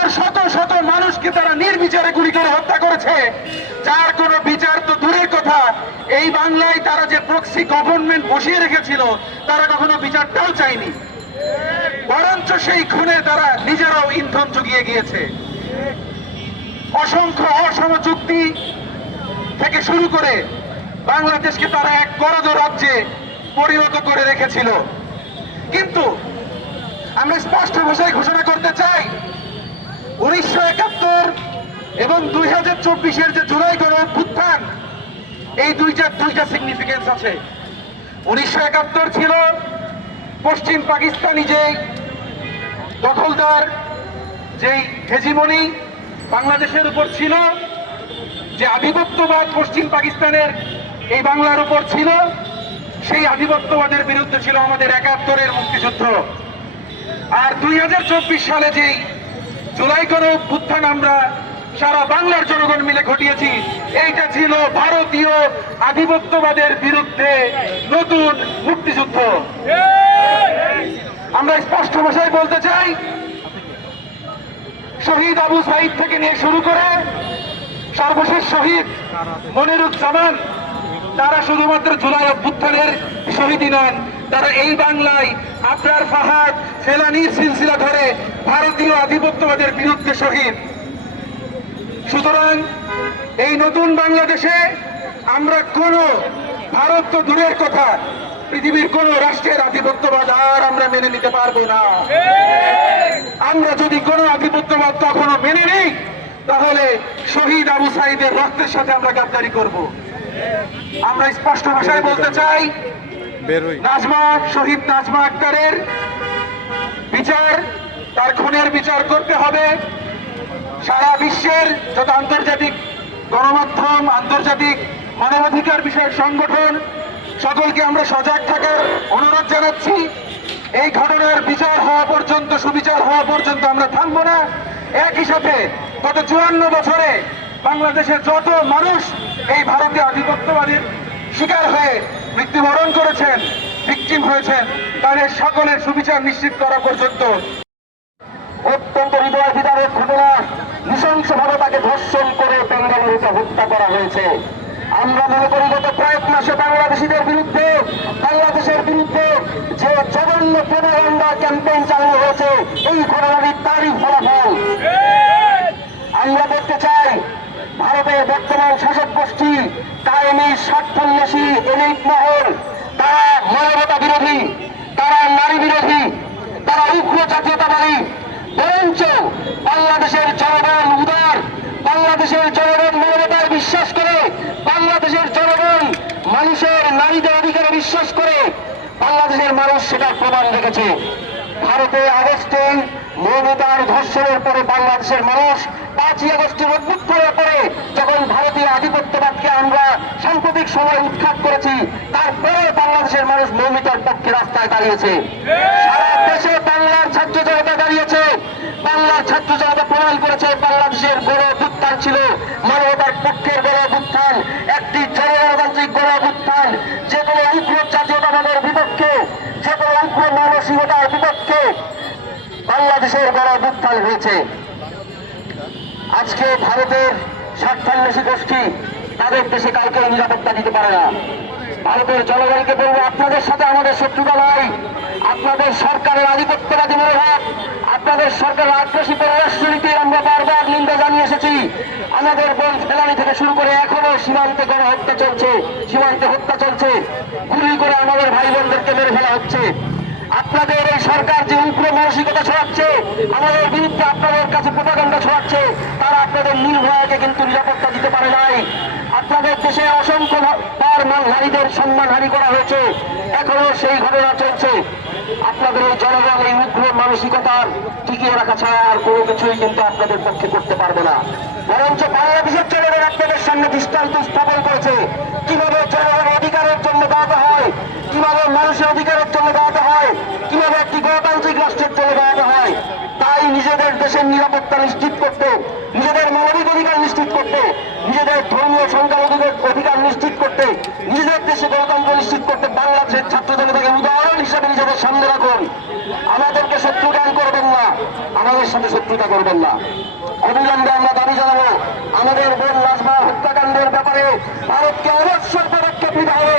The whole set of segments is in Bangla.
বাংলার শত শত মানুষকে তারা নির্বিচারে গুলি করে হত্যা করেছে, যার কোনো বিচার তো দূরের কথা। এই বাংলায় তারা যে প্রক্সি গভর্নমেন্ট বসিয়ে রেখেছিল, তারা কখনো বিচারটাও চায়নি, বরঞ্চ সেই খুনে তারা নিজেরাও ইন্ধন জুগিয়ে গিয়েছে। অসংখ্য অসম চুক্তি থেকে শুরু করে বাংলাদেশকে তারা এক গরদ রাজ্যে পরিণত করে রেখেছিল। কিন্তু আমরা স্পষ্ট ভাষায় ঘোষণা করতে চাই, 1971 এবং 2024-এর যে জুলাই গণ অভ্যুত্থান, এই দুইটা সিগনিফিকেন্স আছে। 1971 ছিল পশ্চিম পাকিস্তানি যে দখলদার, যেই হেজিমনি বাংলাদেশের উপর ছিল, যে আধিপত্যবাদ পশ্চিম পাকিস্তানের এই বাংলার উপর ছিল, সেই আধিপত্যবাদের বিরুদ্ধে ছিল আমাদের 71-এর মুক্তিযুদ্ধ। আর 2024 সালে যেই জুলাই গণ অভ্যুত্থান আমরা সারা বাংলার জনগণ মিলে ঘটিয়েছি, এইটা ছিল ভারতীয় আধিপত্যবাদের বিরুদ্ধে নতুন মুক্তিযুদ্ধ। আমরা স্পষ্ট ভাষায় বলতে চাই, শহীদ আবু সাইদ থেকে নিয়ে শুরু করে সর্বশেষ শহীদ মনিরুজ্জামান, তারা শুধুমাত্র জুলাই অভ্যুত্থানের শহীদই নন, তারা এই বাংলায় আবরার ফাহাদ ফেলানির সিলসিলা ধরে ভারতীয় আধিপত্যবাদের বিরুদ্ধে শহীদ। সুতরাং এই নতুন বাংলাদেশে আমরা কোন, ভারত তো দূরের কথা, পৃথিবীর কোন রাষ্ট্রের আধিপত্যবাদ আর আমরা মেনে নিতে পারবো না। আমরা যদি কোন আধিপত্যবাদ কখনো মেনে নিই, তাহলে শহীদ আবু সাইদের রক্তের সাথে আমরা গাদ্দারি করব। আমরা স্পষ্ট ভাষায় বলতে চাই, নাজমা, শহীদ নাজমা আক্তারের বিচার, তার খুনের বিচার করতে হবে। সারা বিশ্বের যত আন্তর্জাতিক গণমাধ্যম, আন্তর্জাতিক মানবাধিকার বিষয়ক সংগঠন, সকলকে আমরা সজাগ থাকার অনুরোধ জানাচ্ছি। এই ঘটনার বিচার হওয়া পর্যন্ত, সুবিচার হওয়া পর্যন্ত আমরা থামবো না। একই সাথে গত 54 বছরে বাংলাদেশের যত মানুষ এই ভারতীয় আধিপত্যবাদীর শিকার হয়ে মৃত্যুবরণ করেছেন, ভিকটিম হয়েছেন, তাদের সকলের সুবিচার নিশ্চিত করা পর্যন্ত অত্যন্ত হৃদয় বিদারক ঘটনা, নৃশংসভাবে তাকে ধর্ষণ করে বেঙ্গালুরুতে হত্যা করা হয়েছে। আমরা মনে করি গত কয়েক মাসে বাংলাদেশের বিরুদ্ধে যে জঘন্য প্রোপাগান্ডা ক্যাম্পেইন চালানো হয়েছে, এই ঘটনাটি তারই ফলাফল। আমরা বলতে চাই, ভারতের বর্তমান শাসক গোষ্ঠী, কায়েমি স্বার্থান্বেষী এলিট মহল, তারা মানবতা বিরোধী, তারা নারী বিরোধী, তারা উগ্র জাতীয়তাবাদী। বরঞ্চ বাংলাদেশের জনগণ উদার, বাংলাদেশের জনগণ মানবতায় বিশ্বাস করে, বাংলাদেশের জনগণ মানুষের নারীদের অধিকারে বিশ্বাস করে, বাংলাদেশের মানুষ সেটার প্রমাণ রেখেছে। ভারতে আগস্টে মৌমিতার ধর্ষণের পরে বাংলাদেশের মানুষ 5ই আগস্টের অভ্যুত্থানের পরে যখন ভারতীয় আধিপত্যবাদকে আমরা সাম্প্রতিক সময় উৎখাত করেছি, তারপরে বাংলাদেশের মানুষ মৌমিতার পক্ষে রাস্তায় দাঁড়িয়েছে। সারা দেশে বাংলার ছাত্র জনতা দাঁড়িয়েছে। বাংলার ছাত্র জনতা প্রমাণ করেছে বাংলাদেশের গণ অভ্যুত্থান ছিল মানবতার পক্ষের গণ অভ্যুত্থান, একটি জনগণতান্ত্রিক গণ অভ্যুত্থান, যে কোনো উগ্র জাতীয়তাবাদের বিপক্ষে, যে কোনো উগ্র মানসিকতার বিপক্ষে বাংলাদেশের গণ অভ্যুত্থান হয়েছে। আজকে ভারতের স্বার্থান্বেষী গোষ্ঠী তাদের দেশে কাউকে নিরাপত্তা দিতে পারে না। ভারতের জনগণকে বলবো, আপনাদের সাথে আমাদের শত্রুতা নয়। আপনাদের সরকারের আধিপত্যবাদী মনোভাব, আপনাদের সরকারের আগ্রাসী পররাষ্ট্রনীতির আমরা বারবার নিন্দা জানিয়ে এসেছি। আমাদের বোন ফেলানি থেকে শুরু করে এখনো সীমান্তে গণহত্যা চলছে, সীমান্তে হত্যা চলছে, গুলি করে আমাদের ভাই বোনদেরকে মেরে ফেলা হচ্ছে। আপনাদের এই সরকার যে উগ্র মানসিকতা ছড়াচ্ছে, আমাদের বিরুদ্ধে আপনাদের কাছে প্রোপাগান্ডা ছড়াচ্ছে, তারা আপনাদের নির্ভয়াকে কিন্তু নিরাপত্তা দিতে পারে নাই। আপনাদের দেশে অসংখ্য নারীদের সম্মানহানি করা হয়েছে, এখনো সেই ঘটনা চলছে। আপনাদের এই জনগণ এই উগ্র মানসিকতার টিকিয়ে রাখা ছাড়া আর কোনো কিছুই কিন্তু আপনাদের পক্ষে করতে পারবে না। বরঞ্চ বাংলাদেশের জনগণ আপনাদের সামনে দৃষ্টান্ত স্থাপন করেছে কিভাবে জনগণের অধিকারের জন্য দাঁড়াতে হয়, কিভাবে মানুষের অধিকারের জন্য দাঁড়াতে হয়, কিভাবে একটি গণতান্ত্রিক রাষ্ট্রের জন্য দাঁড়াতে হয়। তাই নিজেদের দেশের নিরাপত্তা নিশ্চিত করতে, নিজেদের মানবিক অধিকার নিশ্চিত করতে, নিজেদের ধর্মীয় সংখ্যালঘুদের অধিকার নিশ্চিত করতে, নিজেদের দেশে গণতন্ত্র নিশ্চিত করতে বাংলাদেশের ছাত্র জনতাকে উদাহরণ হিসেবে নিজেদের সামনে রাখুন। আমাদেরকে শত্রু দান করবেন না, আমাদের সাথে শত্রুতা করবেন না। অবিলম্বে আমরা দাবি জানাবো আমাদের বোন নাজমা হত্যাকাণ্ডের ব্যাপারে ভারতকে অবশ্যই পদক্ষেপ নিতে হবে।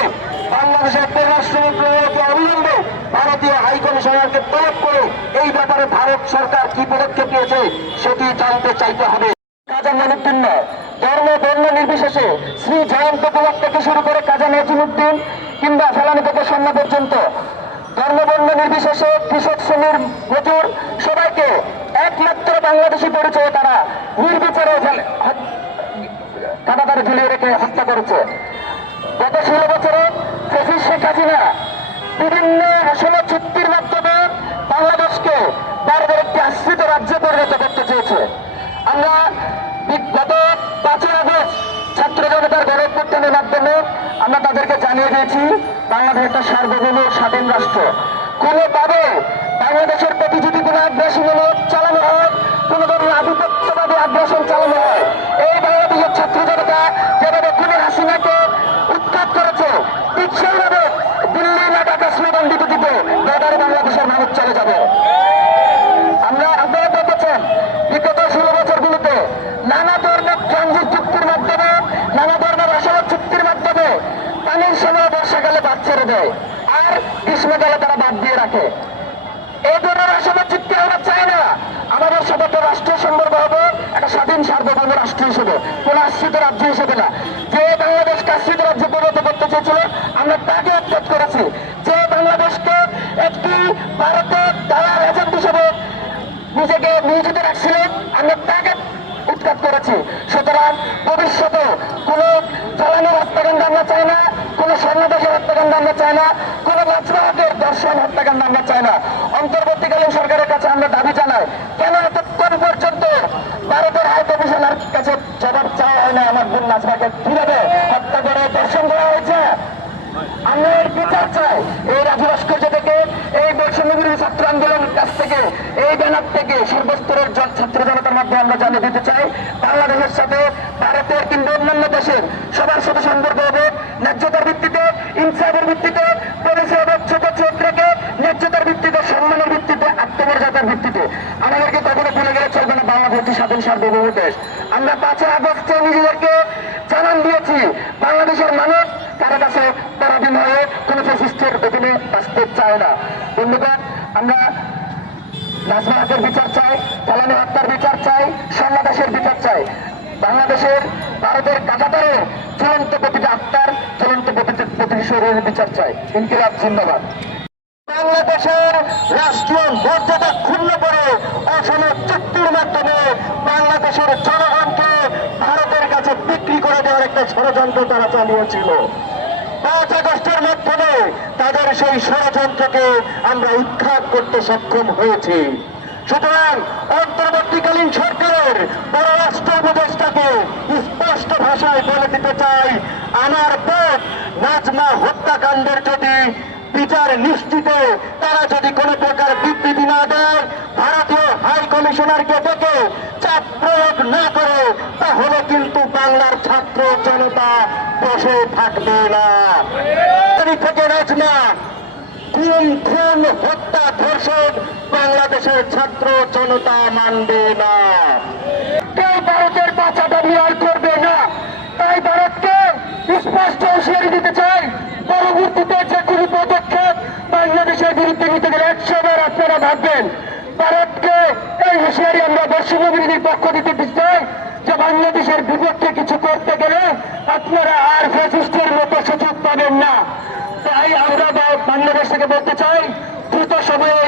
বাংলাদেশের পররাষ্ট্রমন্ত্রণালয়কে অবিলম্বে ভারতীয় হাই কমিশনারকে তলব করে এই ব্যাপারে ভারত সরকার কি পদক্ষেপ নিয়েছে সেটি জানতে চাইতে হবে। কাজা মনিউদ্দিন নয়, ধর্ম বর্ণ নির্বিশেষে শ্রী জয়ন্ত কুমার থেকে শুরু করে কাজা নজরুদ্দিন কিংবা ফেলানি থেকে সন্না পর্যন্ত ধর্ম বর্ণ নির্বিশেষে কৃষক শ্রেণীর মজুর সবাইকে একমাত্র বাংলাদেশি পরিচয়ে তারা নির্বিচারে কারাগারে ঝুলিয়ে রেখে হত্যা করেছে। গত 16 বছরে ফ্যাসিস্ট শেখ হাসিনা বিভিন্ন আসলে চুক্তির মাধ্যমে বাংলাদেশকে বারবার একটি আশ্রিত রাজ্যে পরিণত করতে চেয়েছে। আমরা গত 5 আগস্ট ছাত্র জনতার গণ অভ্যুত্থানের মাধ্যমে আমরা তাদেরকে জানিয়ে দিয়েছি বাংলাদেশ একটা সার্বভৌম স্বাধীন রাষ্ট্র। কোনোভাবে বাংলাদেশের প্রতি যদি কোনো আগ্রাসীমূলক চালানো হয়, কোন ধরনের আধিপত্যবাদী আগ্রাসন চালানো হয়, এই বাংলাদেশের ছাত্র জনতা যেভাবে খুনে হাসিনাকে উৎখাত করেছে ঠিক সেইভাবে দিল্লি না ঢাকা স্লোগান দিতে দিতে বেদারে বাংলাদেশের মানুষ চলে যাবে। আপনারা দেখেছেন বিগত 16 বছরগুলোতে নানা ধরনের ট্রানজিট চুক্তির মাধ্যমে, নানা ধরনের রসদ চুক্তির মাধ্যমে পানির সময় বর্ষাকালে বাদ ছেড়ে দেয় আর গ্রীষ্মকালে তারা বাদ দিয়ে রাখে। এই ধরনের রসদ চুক্তি আমরা চাই না। আমাদের সবাইকে রাষ্ট্র সম্পর্ক হবে একটা স্বাধীন সার্বভৌম রাষ্ট্র হিসেবে, কোন আশ্রিত রাজ্য হিসেবে না। যে বাংলাদেশকে আশ্রিত রাজ্যে পরিণত করতে চেয়েছিল আমরা তাকে উৎখাত করেছি। যে বাংলাদেশকে একটি ভারতের দালাল এজেন্ট হিসেবে নিজেকে নিয়োজিত রাখছিলেন আমরা তাকে উৎখাত করেছি। সুতরাং ভবিষ্যতে কোন জ্বালানির হত্যাকাণ্ড আমরা চাই না, কোন স্বর্ণদেশের হত্যাকাণ্ড আমরা চাই না, কোন নাজমাহাতের দর্শন হত্যাকাণ্ড আমরা চাই না। অন্তর্বর্তীকালীন সরকারের কাছে আমরা দাবি জানাই, কেন এতক্ষণ পর্যন্ত ভারতের হাই কমিশনার কাছে জবাব চাওয়া হয় না আমার বোন নাজমাকে কিভাবে হত্যা করে দর্শন করা হয়েছে? আমরা এর বিচার চাই। এই রাজু ভাস্কর্য থেকে, এই বৈষম্য বিরোধী ছাত্র আন্দোলনের কাছ থেকে, এই ব্যানার থেকে সর্বস্তরের ছাত্র জনতার মধ্যে আমরা জানিয়ে দিতে চাই বাংলাদেশের সাথে ভারতের কিংবা অন্যান্য দেশের সবার সাথে সম্পর্ক হবে ন্যায্যতার ভিত্তিতে, ইনসাফের ভিত্তিতে, ছোট চোট রেখে ন্যায্যতার ভিত্তিতে, সম্মানের ভিত্তিতে, আত্মমর্যাদার ভিত্তিতে। আমাদেরকে কখনো ভুলে গেলে চলবে না বাংলাদেশ একটি স্বাধীন সার্বভৌম দেশ। আমরা 5 আগস্টে নিজেদেরকে জানান দিয়েছি বাংলাদেশের মানুষ কারো কাছে পরাধীন হয়ে কোন ফ্যাসিস্টের অধীনে বাঁচতে চায় না। ধন্যবাদ। আমরা নাজমাহাতের বিচার চাই, ফেলানি হত্যার বিচার চাই, স্বর্ণদাসের বিচার চাই। বাংলাদেশের ভারতের কাঁটাতারে চূড়ান্ত প্রতিটি আত্মার, চূড়ান্ত প্রতিটি শরীরের বিচার চাই। ইনকিলাব জিন্দাবাদ। বাংলাদেশের রাষ্ট্রীয় মর্যাদা ক্ষুণ্ণ করে অসম চুক্তির মাধ্যমে বাংলাদেশের জনগণকে ভারতের কাছে বিক্রি করে দেওয়ার একটা ষড়যন্ত্র তারা চালিয়েছিল। 5 আগস্টের মাধ্যমে তাদের সেই ষড়যন্ত্রকে আমরা উৎখাত করতে সক্ষম হয়েছি। সুতরাং অন্তর্বর্তীকালীন সরকারের পররাষ্ট্র উপদেষ্টাকে স্পষ্ট ভাষায় বলে দিতে চাই, আমার বোন নাজমা হত্যাকাণ্ডের যদি বিচার নিশ্চিত তারা যদি কোনো প্রকার বিবৃতি না দেয়, ভারতীয় হাই কমিশনারকে ডেকে চাপ প্রয়োগ না করে, তাহলে কিন্তু বাংলার ছাত্র জনতা বসে থাকবে না। থেকে নাজমা খুন হত্যা ধর্ষণ বাংলাদেশের ছাত্র জনতা মানবে না। কেউ ভারতের বাঁচাটা বিহার করবে না। তাই ভারতকে স্পষ্ট হুঁশিয়ারি দিতে চাই, পরবর্তীতে যে কোনো পদক্ষেপ বাংলাদেশের বিরুদ্ধে নিতে গেলে 100 বার আপনারা ভাববেন। ভারতকে এই হুঁশিয়ারি আমরা বৈষম্য বিরোধীর পক্ষ দিতে চাই যে বাংলাদেশের বিপক্ষে কিছু করতে গেলে আপনারা আর ফ্যাসিস্টের মতো সুযোগ পাবেন না। তাই আমরা বাংলাদেশ থেকে বলতে চাই, দ্রুত সময়ে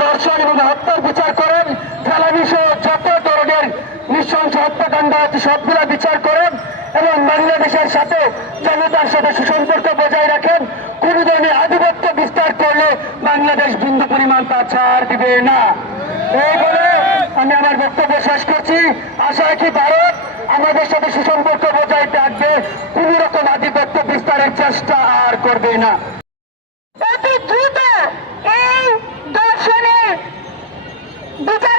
ধর্ষণ এবং হত্যার বিচার করেন, ফেলানি সহ যত ধরনের নৃশংস হত্যাকাণ্ড আছে সবগুলা বিচার করেন এবং বাংলাদেশের সাথে জনতার সাথে সুসম্পর্ক বজায় রাখেন। কোন ধরনের আধিপত্য বিস্তার করলে বাংলাদেশ বিন্দু পরিমাণ তা ছাড় দিবে না। এই বলে আমি আমার বক্তব্য শেষ করছি। আশা রাখি ভারত আমাদের সাথে সুসম্পর্ক বজায় রাখবে, কোন রকম আধিপত্য বিস্তারের চেষ্টা আর করবে না। অতি দ্রুত এই দর্শনের বিচার